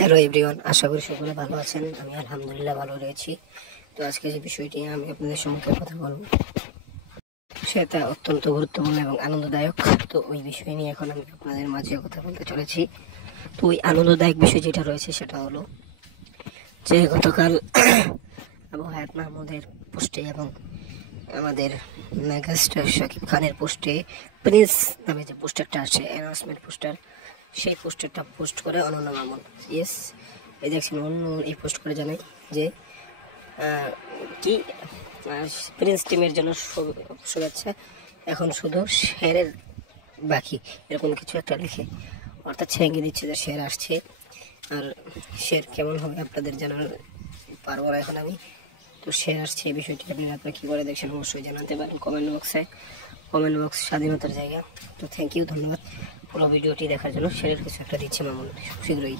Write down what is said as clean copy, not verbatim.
Hello everyone, আশা করি সকলে ভালো আছেন। আমি আলহামদুলিল্লাহ ভালো রয়েছি। তো আজকে যে বিষয়টি আমি আপনাদের সম্মুখে কথা বলবো সেটা অত্যন্ত গুরুত্বপূর্ণ এবং আনন্দদায়ক। তো ওই বিষয় নিয়ে এখন আমি আপনাদের মাঝে কথা বলতে চলেছি। তো ওই আনন্দদায়ক বিষয় যেটা রয়েছে সেটা হলো যে গতকাল আবু হায়াত মাহমুদের পোস্টে এবং আমাদের মেগাস্টার শাকিব খানের পোস্টে প্রিন্স নামে যে পোস্টারটা আছে, অ্যানাউন্সমেন্ট পোস্টার, সেই পোস্টারটা পোস্ট করে অনন্য মামুন। ইয়েস, এই দেখছেন অন্য এই পোস্ট করে জানাই যে কি প্রিন্স টিমের জন্য শুভেচ্ছা, এখন শুধু শেরের বাকি, এরকম কিছু একটা লিখে অর্থাৎ ছেঁকে দিচ্ছে যে শের আসছে। আর শের কেমন হবে আপনাদের জানার পারবো না এখন আমি। তো শের আসছে এই বিষয়টি আপনারা কী করে দেখছেন অবশ্যই জানাতে পারেন কমেন্ট বক্সে। কমেন্ট বক্স স্বাধীনতার জায়গা। তো থ্যাংক ইউ, ধন্যবাদ পুরো ভিডিওটি দেখার জন্য। শেরের কিছু একটা দিচ্ছে মামুন শীঘ্রই।